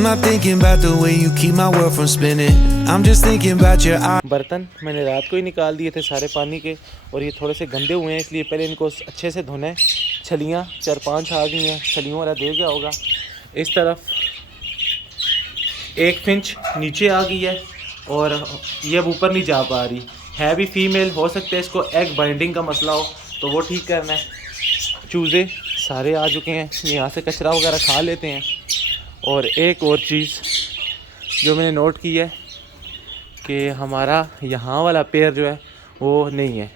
I'm not thinking about the way you keep my world from spinning. I'm just thinking about your eyes. बर्तन मैंने रात को ही निकाल दिए थे सारे पानी के, और ये थोड़े से गंदे हुए हैं, इसलिए पहले इनको अच्छे से धोना है। छलियाँ 4-5 आ गई हैं, छलियों वाला दे गया होगा। इस तरफ एक फिंच नीचे आ गई है और ये अब ऊपर नहीं जा पा रही है, भी फीमेल। हो सकता है इसको एग बाइंडिंग का मसला हो, तो वो ठीक करना है। चूज़े सारे आ चुके हैं, यहाँ से कचरा वगैरह खा लेते हैं। और एक और चीज़ जो मैंने नोट की है कि हमारा यहाँ वाला पेयर जो है वो नहीं है,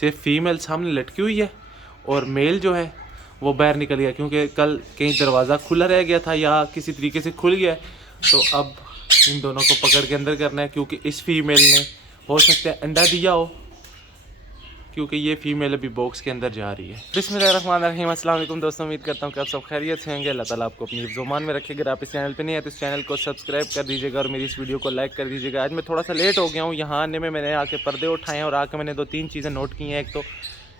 सिर्फ फीमेल सामने लटकी हुई है और मेल जो है वो बाहर निकल गया, क्योंकि कल कहीं दरवाज़ा खुला रह गया था या किसी तरीके से खुल गया। तो अब इन दोनों को पकड़ के अंदर करना है, क्योंकि इस फीमेल ने हो सकता है अंडा दिया हो, क्योंकि ये फीमेल अभी बॉक्स के अंदर जा रही है। बिस्मिल्लाहिर्रहमानिर्रहीम, अस्सलाम वालेकुम दोस्तों, उम्मीद करता हूँ कि आप सब खैरियत से होंगे। अल्लाह ताला आपको अपनी हिफ्ज़-ओ-मान में रखे। अगर आप इस चैनल पे नहीं है तो इस चैनल को सब्सक्राइब कर दीजिएगा और मेरी इस वीडियो को लाइक कर दीजिएगा। आज मैं थोड़ा सा लेट हो गया हूँ, यहाँ आने में मैंने आके पर्दे उठाए हैं और आके मैंने 2-3 चीज़ें नोट की हैं। एक तो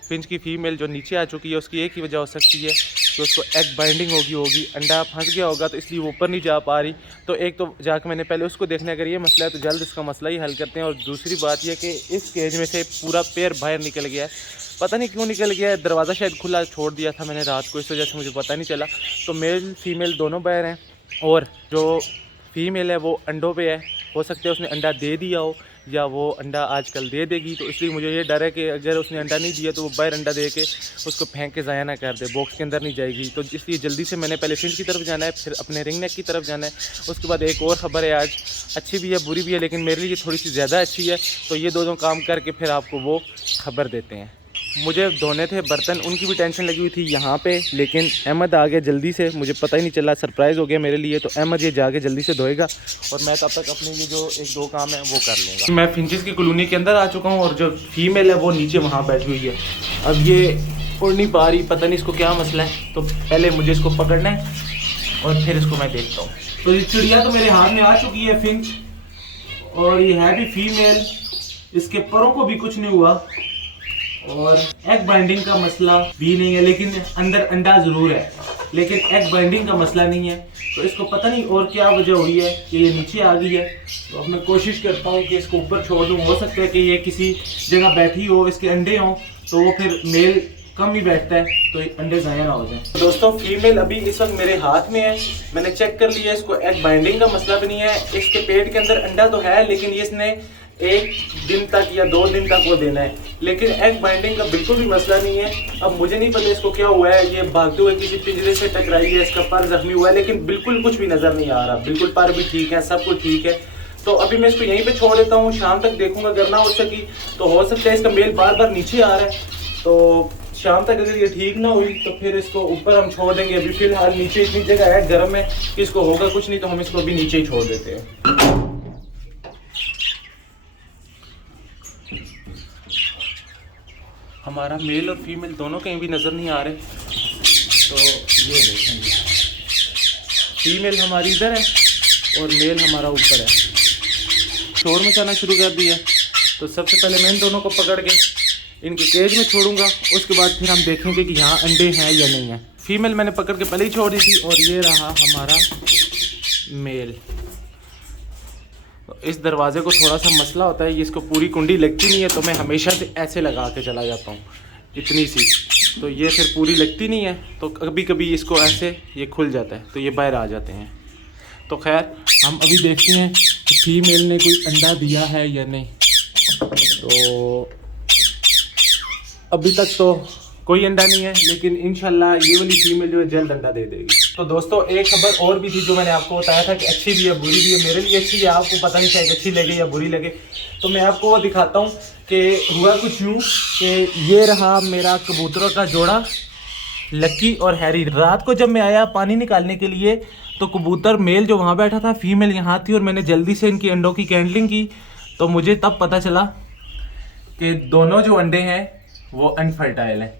फिंच की फ़ीमेल जो नीचे आ चुकी है, उसकी एक ही वजह हो सकती है कि उसको एग बाइंडिंग होगी, अंडा फंस गया होगा, तो इसलिए वो ऊपर नहीं जा पा रही। तो एक तो जाके मैंने पहले उसको देखना, अगर ये मसला है तो जल्द इसका मसला ही हल करते हैं। और दूसरी बात यह कि इस केज में से पूरा पेयर बाहर निकल गया है, पता नहीं क्यों निकल गया है। दरवाज़ा शायद खुला छोड़ दिया था मैंने रात को, इस वजह से मुझे पता नहीं चला। तो मेल फीमेल दोनों बाहर हैं, और जो फीमेल है वो अंडों पे है। हो सकता है उसने अंडा दे दिया हो या वो अंडा आजकल दे देगी, तो इसलिए मुझे ये डर है कि अगर उसने अंडा नहीं दिया तो वो बाहर अंडा दे के उसको फेंक के ज़ाया ना कर दे, बॉक्स के अंदर नहीं जाएगी। तो इसलिए जल्दी से मैंने पहले फिंच की तरफ जाना है, फिर अपने रिंग नेक की तरफ जाना है। उसके बाद एक और ख़बर है, आज अच्छी भी है बुरी भी है, लेकिन मेरे लिए थोड़ी सी ज़्यादा अच्छी है। तो ये दोनों काम करके फिर आपको वो खबर देते हैं। मुझे धोने थे बर्तन, उनकी भी टेंशन लगी हुई थी यहाँ पे, लेकिन अहमद आ गया जल्दी से, मुझे पता ही नहीं चला, सरप्राइज़ हो गया मेरे लिए। तो अहमद ये जाके जल्दी से धोएगा और मैं तब तक अपने ये जो 1-2 काम है वो कर लूँगा। मैं फिंचेस की कॉलोनी के अंदर आ चुका हूँ और जो फीमेल है वो नीचे वहाँ बैठी हुई है। अब ये उड़ नहीं पा रही, पता नहीं इसको क्या मसला है। तो पहले मुझे इसको पकड़ना है और फिर इसको मैं देखता हूँ। तो ये चिड़िया तो मेरे हाथ में आ चुकी है फिंच, और ये है भी फीमेल, इसके परों को भी कुछ नहीं हुआ और एग बाइंडिंग का मसला भी नहीं है, लेकिन अंदर अंडा ज़रूर है, लेकिन एग बाइंडिंग का मसला नहीं है। तो इसको पता नहीं और क्या वजह हुई है कि ये नीचे आ गई है। तो अब मैं कोशिश करता हूँ कि इसको ऊपर छोड़ दूँ। हो सकता है कि ये किसी जगह बैठी हो, इसके अंडे हों, तो वो फिर मेल कम ही बैठता है तो अंडे ज़ाया ना हो जाए। तो दोस्तों फीमेल अभी इस वक्त मेरे हाथ में है, मैंने चेक कर लिया, इसको एग बाइंडिंग का मसला भी नहीं है। इसके पेट के अंदर अंडा तो है, लेकिन इसने 1 दिन तक या 2 दिन तक वो देना है, लेकिन एग बाइंडिंग का बिल्कुल भी मसला नहीं है। अब मुझे नहीं पता इसको क्या हुआ है, ये भागते हुए किसी पिंजरे से टकराई है, इसका पर जख्मी हुआ है, लेकिन बिल्कुल कुछ भी नज़र नहीं आ रहा, बिल्कुल पर भी ठीक है, सब कुछ ठीक है। तो अभी मैं इसको यहीं पे छोड़ देता हूँ, शाम तक देखूंगा, अगर ना हो सकी तो हो सकता है इसका मेल बार बार नीचे आ रहा है, तो शाम तक अगर ये ठीक ना हुई तो फिर इसको ऊपर हम छोड़ देंगे। अभी फिलहाल नीचे इतनी जगह है गर्म में कि इसको होगा कुछ नहीं, तो हम इसको अभी नीचे ही छोड़ देते हैं। हमारा मेल और फीमेल दोनों कहीं भी नज़र नहीं आ रहे, तो ये देखेंगे, फीमेल हमारी इधर है और मेल हमारा ऊपर है। शोर मचाना शुरू कर दिया, तो सबसे पहले मैं इन दोनों को पकड़ के इनके केज में छोड़ूंगा, उसके बाद फिर हम देखेंगे कि यहाँ अंडे हैं या नहीं है। फीमेल मैंने पकड़ के पहले ही छोड़ दी थी, और ये रहा हमारा मेल। इस दरवाज़े को थोड़ा सा मसला होता है, ये इसको पूरी कुंडी लगती नहीं है, तो मैं हमेशा से ऐसे लगा के चला जाता हूँ, इतनी सी, तो ये फिर पूरी लगती नहीं है, तो कभी कभी इसको ऐसे ये खुल जाता है, तो ये बाहर आ जाते हैं। तो खैर हम अभी देखते हैं कि फीमेल ने कोई अंडा दिया है या नहीं। तो अभी तक तो कोई अंडा नहीं है, लेकिन इंशाल्लाह ये वाली फीमेल जो है जल्द अंडा दे देगी। तो दोस्तों एक खबर और भी थी जो मैंने आपको बताया था कि अच्छी भी है बुरी भी है। मेरे लिए अच्छी है, आपको पता नहीं शायद अच्छी लगे या बुरी लगे, तो मैं आपको वो दिखाता हूँ कि हुआ कुछ यूँ कि ये रहा मेरा कबूतरों का जोड़ा लक्की और हैरी। रात को जब मैं आया पानी निकालने के लिए, तो कबूतर मेल जो वहाँ बैठा था, फीमेल यहाँ थी, और मैंने जल्दी से इनकी अंडों की कैंडलिंग की, तो मुझे तब पता चला कि दोनों जो अंडे हैं वो अनफर्टाइल हैं।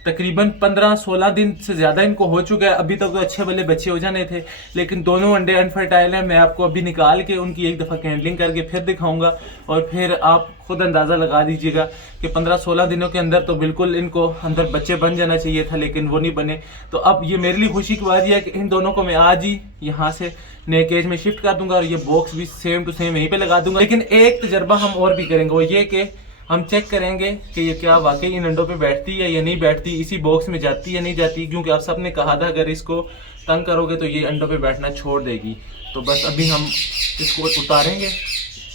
तकरीबन 15-16 दिन से ज़्यादा इनको हो चुका है। अभी तक तो अच्छे वाले बच्चे हो जाने थे, लेकिन दोनों अंडे अनफर्टाइल हैं। मैं आपको अभी निकाल के उनकी एक दफ़ा कैंडलिंग करके फिर दिखाऊंगा, और फिर आप खुद अंदाज़ा लगा दीजिएगा कि 15-16 दिनों के अंदर तो बिल्कुल इनको अंदर बच्चे बन जाना चाहिए था, लेकिन वो नहीं बने। तो अब ये मेरे लिए खुशी की बात यह है कि इन दोनों को मैं आज ही यहाँ से नए केज में शिफ्ट कर दूंगा, और ये बॉक्स भी सेम टू सेम यहीं पे लगा दूंगा। लेकिन एक तजर्बा हम और भी करेंगे, वो ये कि हम चेक करेंगे कि ये क्या वाकई इन अंडों पे बैठती है या नहीं बैठती, इसी बॉक्स में जाती है नहीं जाती, क्योंकि आप सबने कहा था अगर इसको तंग करोगे तो ये अंडों पे बैठना छोड़ देगी। तो बस अभी हम इसको उतारेंगे,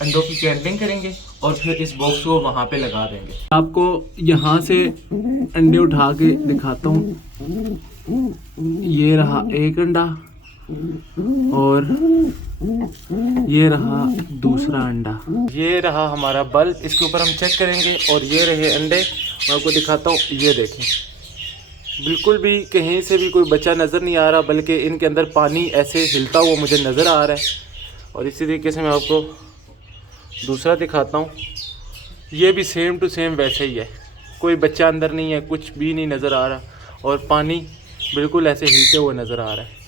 अंडों की कैंडलिंग करेंगे और फिर इस बॉक्स को वहाँ पे लगा देंगे। आपको यहाँ से अंडे उठा के दिखाता हूँ। ये रहा एक अंडा और ये रहा दूसरा अंडा। ये रहा हमारा बल्ब, इसके ऊपर हम चेक करेंगे। और ये रहे अंडे, मैं आपको दिखाता हूँ। ये देखें, बिल्कुल भी कहीं से भी कोई बच्चा नज़र नहीं आ रहा, बल्कि इनके अंदर पानी ऐसे हिलता हुआ मुझे नज़र आ रहा है। और इसी तरीके से मैं आपको दूसरा दिखाता हूँ। ये भी सेम टू सेम वैसे ही है, कोई बच्चा अंदर नहीं है, कुछ भी नहीं नज़र आ रहा, और पानी बिल्कुल ऐसे हिलते हुए नज़र आ रहा है।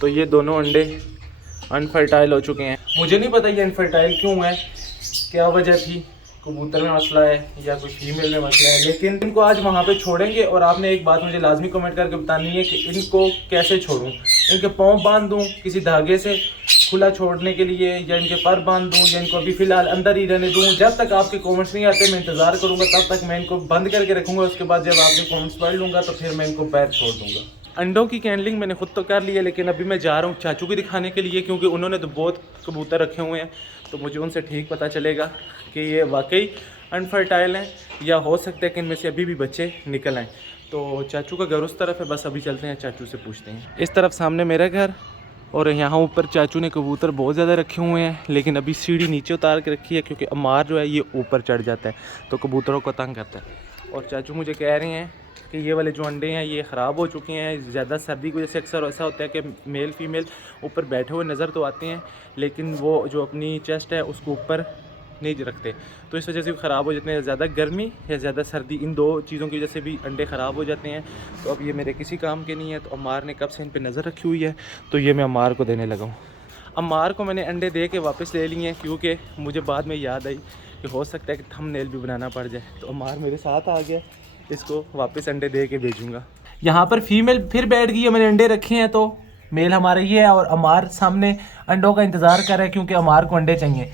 तो ये दोनों अंडे अनफर्टाइल हो चुके हैं। मुझे नहीं पता ये अनफर्टाइल क्यों है, क्या वजह थी, कबूतर में मसला है या कोई फीमेल में मसला है, लेकिन इनको आज वहाँ पे छोड़ेंगे। और आपने एक बात मुझे लाजमी कमेंट करके बतानी है कि इनको कैसे छोड़ूं। इनके पाँव बांध दूँ किसी धागे से खुला छोड़ने के लिए, या इनके पर बांध दूँ, या इनको अभी फ़िलहाल अंदर ही रहने दूँ? जब तक आपके कमेंट्स नहीं आते मैं इंतज़ार करूँगा, तब तक मैं इनको बंद करके रखूँगा। उसके बाद जब आपके कमेंट्स पढ़ लूँगा तो फिर मैं इनको बाहर छोड़ दूँगा। अंडों की कैंडलिंग मैंने खुद तो कर ली है, लेकिन अभी मैं जा रहा हूँ चाचू को दिखाने के लिए, क्योंकि उन्होंने तो बहुत कबूतर रखे हुए हैं। तो मुझे उनसे ठीक पता चलेगा कि ये वाकई अनफर्टाइल हैं या हो सकता है कि इनमें से अभी भी बच्चे निकल आएँ। तो चाचू का घर उस तरफ है, बस अभी चलते हैं, चाचू से पूछते हैं। इस तरफ सामने मेरा घर, और यहाँ ऊपर चाचू ने कबूतर बहुत ज़्यादा रखे हुए हैं, लेकिन अभी सीढ़ी नीचे उतार के रखी है, क्योंकि अमार जो है ये ऊपर चढ़ जाता है तो कबूतरों को तंग करता है। और चाचू मुझे कह रहे हैं कि ये वाले जो अंडे हैं ये ख़राब हो चुके हैं, ज़्यादा सर्दी की वजह से अक्सर ऐसा होता है कि मेल फीमेल ऊपर बैठे हुए नज़र तो आते हैं, लेकिन वो जो अपनी चेस्ट है उसको ऊपर नहीं रखते, तो इस वजह से ख़राब हो जाते हैं। ज़्यादा गर्मी या ज़्यादा सर्दी, इन दो चीज़ों की वजह से भी अंडे ख़राब हो जाते हैं। तो अब ये मेरे किसी काम के नहीं है, तो अम्मार ने कब से इन पे नज़र रखी हुई है, तो ये मैं अम्मार को देने लगा हूँ। अम्मार को मैंने अंडे दे के वापस ले लिए हैं, क्योंकि मुझे बाद में याद आई कि हो सकता है कि थंबनेल भी बनाना पड़ जाए। तो अम्मार मेरे साथ आ गया, इसको वापस अंडे दे के भेजूँगा। यहाँ पर फीमेल फिर बैठ गई है, मैंने अंडे रखे हैं, तो मेल हमारा ये है, और अम्मार सामने अंडों का इंतज़ार कर रहा है, क्योंकि अम्मार को अंडे चाहिए।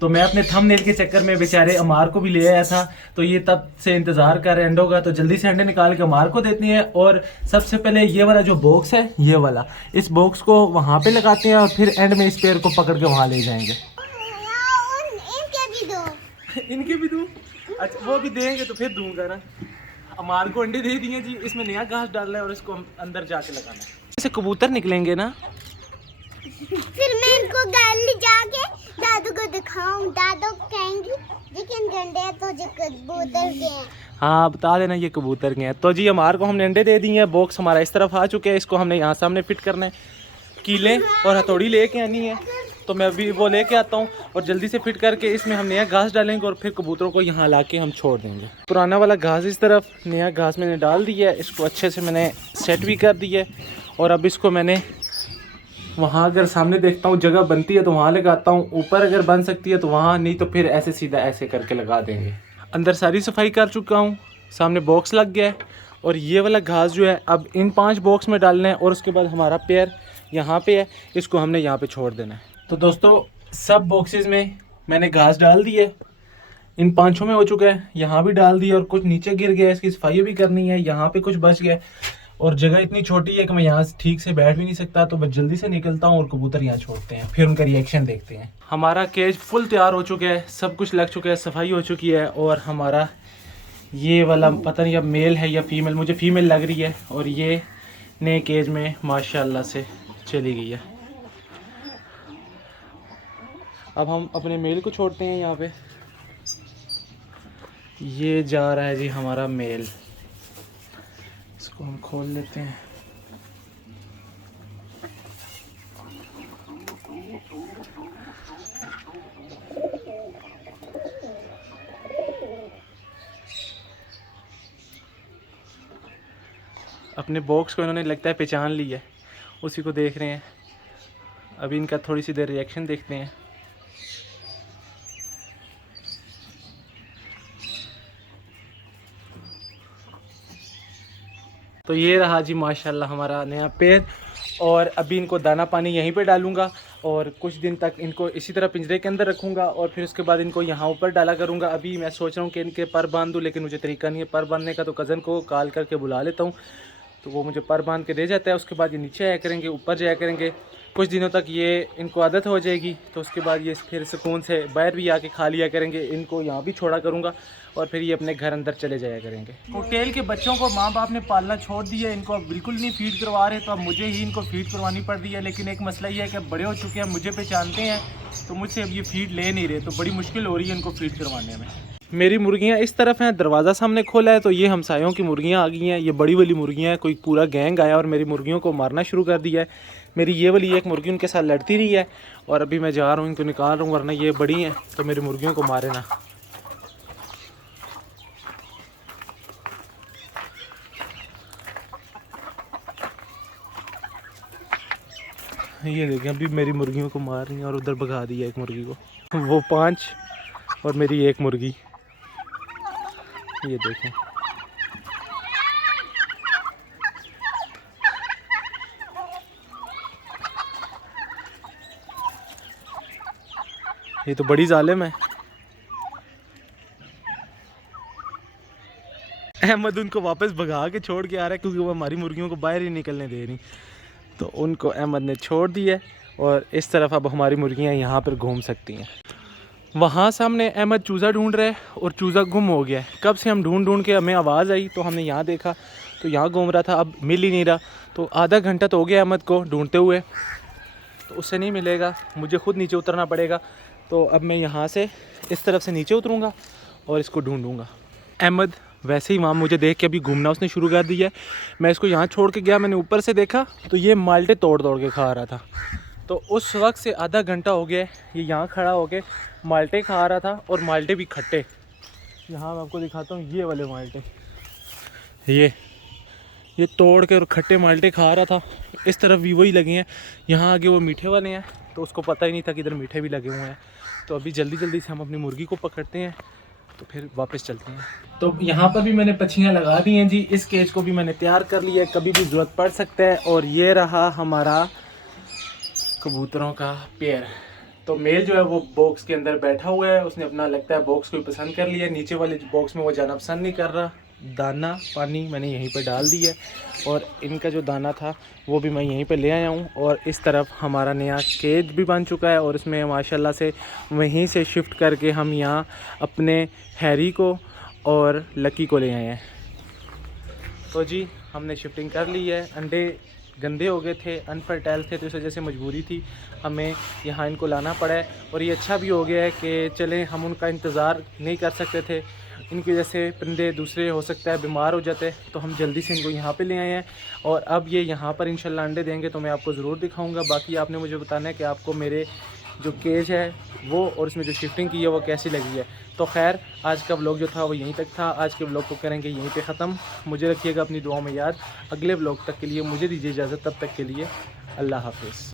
तो मैं अपने थंबनेल के चक्कर में बेचारे अमार को भी ले आया था, तो ये तब से इंतज़ार कर रहे हैं अंडों का। तो जल्दी से अंडे निकाल के अमार को देते हैं। और सबसे पहले ये वाला जो बॉक्स है, ये वाला, इस बॉक्स को वहाँ पे लगाते हैं, और फिर एंड में इस पेड़ को पकड़ के वहाँ ले जाएंगे। इनके भी दो। इनके भी दूँ? अच्छा, वो भी देंगे तो फिर दूंगा ना। अमार को अंडे दे दिए जी, इसमें नया घास डालना है और इसको अंदर जाके लगाना है। ऐसे कबूतर निकलेंगे ना, फिर मैं इनको घर ले जाके दादू को दिखाऊं। दादू कहेंगे लेकिन गंडे तो जो कबूतर के हैं। हाँ, बता देना ये कबूतर के हैं। तो जी हमारे को हमने अंडे दे दिए हैं, बॉक्स हमारा इस तरफ आ चुके हैं, इसको हमने यहाँ सामने फिट करना है। कीलें और हथौड़ी लेके आनी है, तो मैं अभी वो लेके आता हूँ, और जल्दी से फिट करके इसमें हम नया घास डालेंगे, और फिर कबूतरों को यहाँ ला के हम छोड़ देंगे। पुराना वाला घास इस तरफ, नया घास मैंने डाल दिया है, इसको अच्छे से मैंने सेट भी कर दिया है। और अब इसको मैंने वहाँ अगर सामने देखता हूँ जगह बनती है तो वहाँ लगाता हूँ, ऊपर अगर बन सकती है तो वहाँ, नहीं तो फिर ऐसे सीधा ऐसे करके लगा देंगे। अंदर सारी सफाई कर चुका हूँ, सामने बॉक्स लग गया है, और ये वाला घास जो है अब इन 5 बॉक्स में डालना है, और उसके बाद हमारा पेयर यहाँ पे है, इसको हमने यहाँ पे छोड़ देना है। तो दोस्तों सब बॉक्सेस में मैंने घास डाल दी है, इन 5 में हो चुका है, यहाँ भी डाल दिया, और कुछ नीचे गिर गया, इसकी सफाई भी करनी है, यहाँ पे कुछ बच गया, और जगह इतनी छोटी है कि मैं यहाँ ठीक से बैठ भी नहीं सकता। तो बस जल्दी से निकलता हूँ और कबूतर यहाँ छोड़ते हैं, फिर उनका रिएक्शन देखते हैं। हमारा केज फुल तैयार हो चुका है, सब कुछ लग चुका है, सफाई हो चुकी है, और हमारा ये वाला पता नहीं अब मेल है या फीमेल, मुझे फीमेल लग रही है, और ये नए केज में माशाल्लाह से चली गई है। अब हम अपने मेल को छोड़ते हैं यहाँ पे। ये जा रहा है जी हमारा मेल, इसको हम खोल लेते हैं। अपने बॉक्स को इन्होंने लगता है पहचान ली है, उसी को देख रहे हैं। अभी इनका थोड़ी सी देर रिएक्शन देखते हैं। तो ये रहा जी माशाल्लाह हमारा नया पेड़। और अभी इनको दाना पानी यहीं पे डालूंगा और कुछ दिन तक इनको इसी तरह पिंजरे के अंदर रखूंगा और फिर उसके बाद इनको यहाँ ऊपर डाला करूँगा। अभी मैं सोच रहा हूँ कि इनके पर बांध दूँ, लेकिन मुझे तरीका नहीं है पर बांधने का, तो कज़न को कॉल करके बुला लेता हूँ, तो वो मुझे पर बांध के दे जाता है। उसके बाद ये नीचे आया करेंगे, ऊपर जाया करेंगे। कुछ दिनों तक ये इनको आदत हो जाएगी, तो उसके बाद ये फिर सुकून से बाहर भी आके खा लिया करेंगे। इनको यहाँ भी छोड़ा करूँगा और फिर ये अपने घर अंदर चले जाया करेंगे। कोकटेल के बच्चों को माँ बाप ने पालना छोड़ दिया, इनको अब बिल्कुल नहीं फीड करवा रहे, तो अब मुझे ही इनको फीड करवानी पड़ रही है। लेकिन एक मसला ये है कि बड़े हो चुके हैं, मुझे पहचानते हैं, तो मुझसे अब ये फीड ले नहीं रहे, तो बड़ी मुश्किल हो रही है इनको फीड करवाने में। मेरी मुर्गियाँ इस तरफ हैं, दरवाज़ा सामने खोला है, तो ये हमसायों की मुर्गियाँ आ गई हैं। ये बड़ी वाली मुर्गियाँ हैं, कोई पूरा गैंग आया और मेरी मुर्गियों को मारना शुरू कर दिया है। मेरी ये वाली एक मुर्गी उनके साथ लड़ती रही है और अभी मैं जा रहा हूँ, इनको निकाल रहा हूँ, वरना ये बड़ी हैं तो मेरी मुर्गियों को मारे ना। ये देखें, अभी मेरी मुर्गियों को मार रही हैं और उधर भगा दिया एक मुर्गी को, वो 5 और मेरी एक मुर्गी। ये देखें, ये तो बड़ी जालिम है। अहमद उनको वापस भगा के छोड़ के आ रहा है, क्योंकि वो हमारी मुर्गियों को बाहर ही निकलने दे रही, तो उनको अहमद ने छोड़ दिया और इस तरफ अब हमारी मुर्गियां यहाँ पर घूम सकती हैं। वहाँ सामने अहमद चूज़ा ढूंढ रहा है और चूज़ा गुम हो गया है। कब से हम ढूंढ के हमें आवाज़ आई तो हमने यहाँ देखा, तो यहाँ घूम रहा था, अब मिल ही नहीं रहा। तो आधा घंटा तो हो गया अहमद को ढूंढते हुए, तो उससे नहीं मिलेगा, मुझे ख़ुद नीचे उतरना पड़ेगा। तो अब मैं यहाँ से इस तरफ से नीचे उतरूँगा और इसको ढूंढूँगा। अहमद वैसे ही वहाँ मुझे देख के अभी घूमना उसने शुरू कर दिया है। मैं इसको यहाँ छोड़ के गया, मैंने ऊपर से देखा तो ये माल्टे तोड़ के खा रहा था। तो उस वक्त से आधा घंटा हो गया ये यहाँ खड़ा होके माल्टे खा रहा था, और माल्टे भी खट्टे। यहाँ मैं आपको दिखाता हूँ, ये वाले माल्टे, ये तोड़ के और खट्टे माल्टे खा रहा था। इस तरफ भी वही लगे हैं, यहाँ आगे वो मीठे वाले हैं, तो उसको पता ही नहीं था कि इधर मीठे भी लगे हुए हैं। तो अभी जल्दी जल्दी से हम अपनी मुर्गी को पकड़ते हैं, तो फिर वापस चलते हैं। तो यहाँ पर भी मैंने पछियाँ लगा दी हैं जी, इस केज को भी मैंने तैयार कर लिया है, कभी भी ज़रूरत पड़ सकता है। और ये रहा हमारा कबूतरों का पेड़। तो मेल जो है वो बॉक्स के अंदर बैठा हुआ है, उसने अपना लगता है बॉक्स को पसंद कर लिया। नीचे वाले बॉक्स में वो जाना पसंद नहीं कर रहा। दाना पानी मैंने यहीं पर डाल दिया है और इनका जो दाना था वो भी मैं यहीं पे ले आया हूँ। और इस तरफ हमारा नया केज भी बन चुका है और इसमें माशाल्लाह से वहीं से शिफ्ट करके हम यहाँ अपने हैरी को और लकी को ले आए हैं। तो जी हमने शिफ्टिंग कर ली है। अंडे गंदे हो गए थे, अनफर्टाइल थे, तो इस वजह से मजबूरी थी हमें यहाँ इनको लाना पड़ा है। और ये अच्छा भी हो गया है कि चलें, हम उनका इंतज़ार नहीं कर सकते थे, इनकी वजह से परिंदे दूसरे हो सकता है बीमार हो जाते, तो हम जल्दी से इनको यहाँ पे ले आए हैं। और अब ये यहाँ पर इंशाल्लाह अंडे देंगे तो मैं आपको ज़रूर दिखाऊंगा। बाकी आपने मुझे बताना है कि आपको मेरे जो केज है वो और इसमें जो शिफ्टिंग की है वो कैसी लगी है। तो खैर आज का व्लॉग जो था वो यहीं तक था। आज के व्लॉग को करेंगे यहीं पे ख़त्म। मुझे रखिएगा अपनी दुआओं में याद। अगले व्लॉग तक के लिए मुझे दीजिए इजाज़त, तब तक के लिए अल्लाह हाफ़िज़।